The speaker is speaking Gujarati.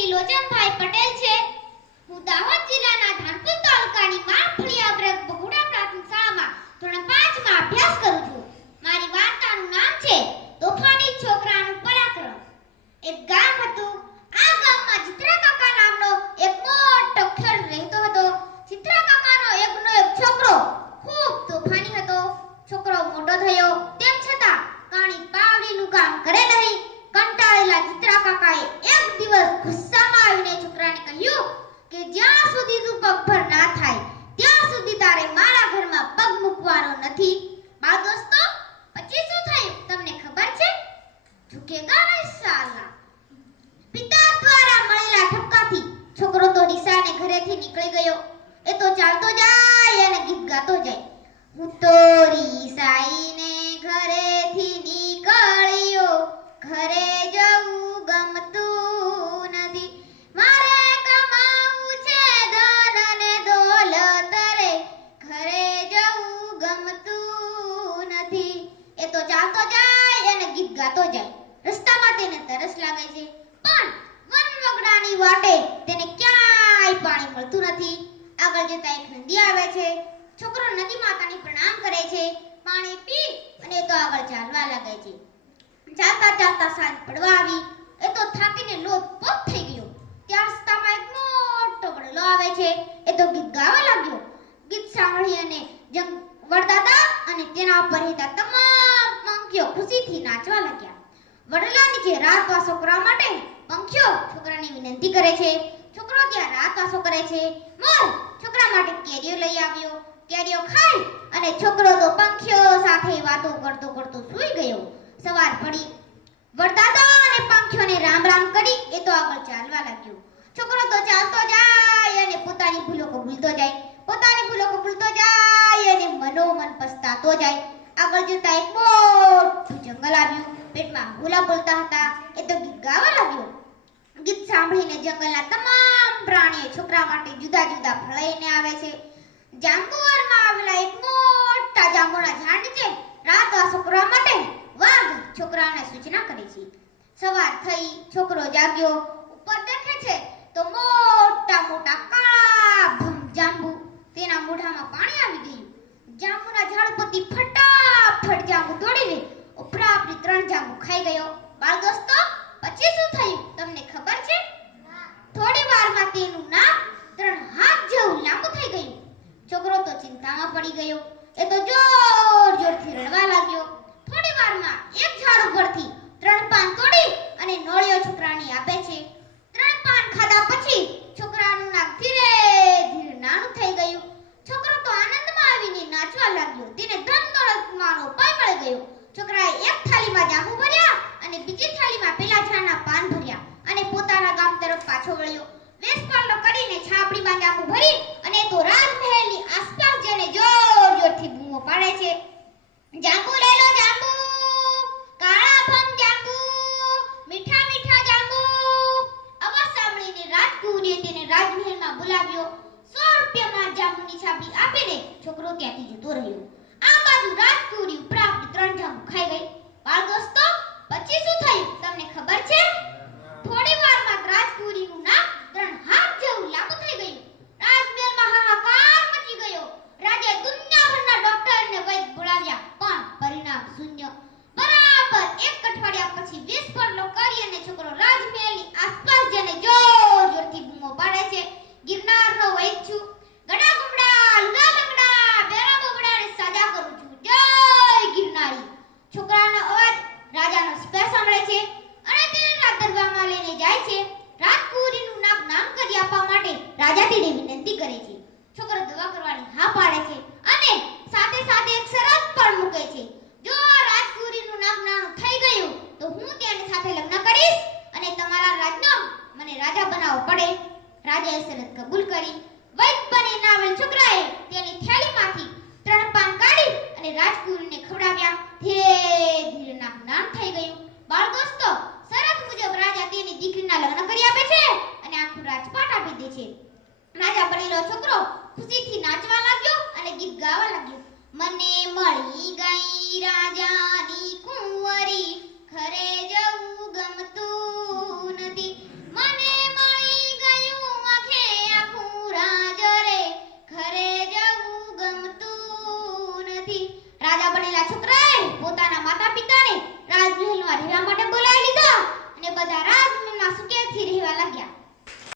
શ્રી લોચનભાઈ પટેલ છે. હું દાહોદ જિલ્લાના ધાનપુર તાલુકાની માળફળિયા બ્રહ્મ બગુડા પ્રાથમિક શાળામાં ધોરણ 5 માં અભ્યાસ કરું છું. મારી વાર્તાનું નામ છે તોફાની છોકરાનું પરાક્રમ. એક ગામ હતું. આ ગામમાં ચિત્રા કાકા નામનો એક મોટો ખેડૂત રહેતો હતો. ચિત્રા કાકાનો એકનો એક છોકરો ખૂબ તોફાની હતો. છોકરો મોટો થયો તેમ છતાં કાણી પાવડીનું કામ કરે નહીં. કંટાળેલા ચિત્રા કાકાએ એક દિવસ ગુસ્સામાં આવીને છોકરાને કહ્યું કે જ્યાં સુધી તું પગભર ના થાય ત્યાં સુધી તારે મારા ઘરમાં પગ મૂકવાનો નથી. બાળ દોસ્તો, પછી શું થયું તમને ખબર છે? ઝુકેગા નહીં સાલા. પિતા દ્વારા મળેલા ઠપકાથી છોકરો તો નિશાને ઘરેથી નીકળી ગયો. એ તો ચાલતો જાય અને ગીત ગાતો જાય. હું તો રીસાઈને ઘરેથી નીકળ્યો, ઘરે જવું ગમતું નથી. મારે કમાવું છે ધન અને દોલત રે, ઘરે જવું ગમતું નથી. એ તો ચાલતો જાય અને ગીત ગાતો જાય. રસ્તામાં તેને તરસ લાગે છે, પણ વનવગડાની વાટે તેને ક્યાંય પાણી મળતું નથી. આગળ જતા એક નદી આવે છે. છોકરો નદી માતાને પ્રણામ કરે છે, પાણી પી અને તો આગળ ચાલવા લાગે છે. ચાલતા ચાલતા સાંજ પડવા આવી. એ તો થાકીને લોથપોથ થઈ ગયો. ત્યાં રસ્તામાં એક મોટો વડલો આવે છે. એ તો ગીત ગાવા લાગ્યો. ગીત સાંભળી અને વડદાદા અને તેના ઉપર રહેતા તમામ પંખીઓ ખુશીથી નાચવા લાગ્યા. વડલા નીચે રાતવાસો કરવા માટે પંખીઓ છોકરાને વિનંતી કરે છે. છોકરો ત્યાં રાતવાસો કરે છે. મોર છોકરા માટે કેરીઓ લઈ આવ્યો. કેરીઓ ખાઈ અને છોકરો તો પંખીઓ સાથે વાતો કરતો કરતો સૂઈ ગયો. સવાર પડી. વડદાદા અને પંખીઓને રામ રામ કરી એ તો આગળ ચાલવા લાગ્યો. છોકરો તો ચાલતો જાય અને પોતાની ભૂલો કબૂલતો જાય. પોતાની ભૂલો કબૂલતો જાય અને મનોમન પસ્તાતો જાય. આગળ જતા એક મોટું જંગલ આવ્યું. પેટમાં ભૂલા બોલતા હતા. એ તો ગીત ગાવા લાગ્યો. ગીત સાંભળીને જંગલના તમામ પ્રાણીઓ છોકરા માટે જુદા જુદા ફળ લઈને આવે છે. જાંબુવારમાં આવેલા એક મોટા જાંબુના ઝાડ નીચે રાતવાસો કરવા માટે વાઘ છોકરાને સૂચના કરે છે. સવાર થઈ. છોકરો જાગ્યો. ઉપર દેખે છે તો મોટા મોટા કાળા જાંબુ. તેના મોઢામાં પાણી આવી ગયું. જાંબુના ઝાડ પરથી ફટાફટ જાંબુ તોડીને ઉપરાપરી 3 જાંબુ ખાઈ ગયો. બાળ દોસ્તો, પછી શું થયું તમને ખબર છે? થોડી વારમાં તેનું નાક 3 હાથ જેવું લાંબુ થઈ ગયું. છોકરો તો ચિંતામાં પડી ગયો. એ તો જોર જોરથી રડવા લાગ્યો. થોડી વારમાં એક ઝાડ ઉપરથી 3 પાન તોડી અને નોળિયો છોકરાને આપે છે. 3 પાન ખાધા પછી છોકરાનું નાક ધીરે ધીરે નાનું થઈ ગયું. છોકરો તો આનંદમાં આવીને નાચવા લાગ્યો. તેને ધન દોલતમાંનો ઉપાય મળી ગયો. છોકરાએ એક થાળીમાં જાંબુ ભર્યા અને બીજી થાળીમાં પેલા ઝાડના પાન ભર્યા અને પોતાના ગામ તરફ પાછો વળ્યો. વેશપાલનો કરીને છાપડીમાં જાંબુ ભરી અને તો રાજમહેલની આસપાસ જઈને જોર જોરથી બૂમો પાડે છે. જાંબુ લઈ લો જાંબુ, કાળા ભમ જાંબુ, મીઠા મીઠા જાંબુ. અવાજ સાંભળીને રાજકુમારીએ તેને રાજમહેલમાં બોલાવ્યો. 100 રૂપિયામાં જાંબુની છાપડી આપીને છોકરો ત્યાંથી જતો રહ્યો. આ બાજુ રાજકુમારી ઉપરાપરી 3 જાંબુ ખાઈ ગઈ. બાળ દોસ્તો, પછી શું થયું તમને ખબર છે? થોડી વારમાં રાજકુમારીનું નાક 3 હાથ જેવું લાંબુ થઈ ગયું. રાજમહેલમાં હાહાકાર મચી ગયો. રાજાએ દુનિયાભરના ડોક્ટરને વૈદ્ય બોલાવ્યા, પણ પરિણામ શૂન્ય. બરાબર 1 અઠવાડિયા પછી વેશપરલો કરી અને છોકરો રાજમહેલની આસપાસ જઈને જોર જોરથી બૂમો પાડે છે. ગિરનારનો વૈદ્ય છું, ગડા ગુમડા લુગડા લંગડા બેરા બગડાને સાજા કરું છું. જય ગિરનારી. છોકરાનો અવાજ રાજાનો સિપાઈ સાંભળે છે અને તેને રાજદરબારમાં લઈને જાય છે. રાજકુમારીનું નાક નામ કરી આપવા માટે રાજા તેને વિનંતી કરે છે. છોકરો દવા કરવાની હા પાડે છે અને સાથે સાથે એક શરત પણ મૂકે છે. જો રાજકુમારીનું નાક નાનું થઈ ગયું તો હું તેની સાથે લગ્ન કરીશ અને તમારા રાજનો મને રાજા બનાવવો પડે. રાજાએ શરત કબૂલ કરી. વૈદ્ય બનીને આવેલ છોકરાએ તેની થેલીમાંથી 3 પાન કાઢી અને રાજકુમારીને ખવડાવ્યા. ધીરે ધીરે નાક નાનું થઈ ગયું. બાળ દોસ્તો, શરત મુજબ રાજા તેની દીકરીના લગ્ન કરી આપે છે અને આખું રાજપાટ આપી દે છે. રાજા બનેલો છોકરો ખુશીથી નાચવા લાગ્યો અને ગીત ગાવા લાગ્યો. મને મળી ગઈ રાજાની કુંવરી, ઘરે જવું ગમતું નથી. મને નથી. રાજા બનેલા છોકરાએ પોતાના માતા પિતાને રાજમહેલમાં રહેવા માટે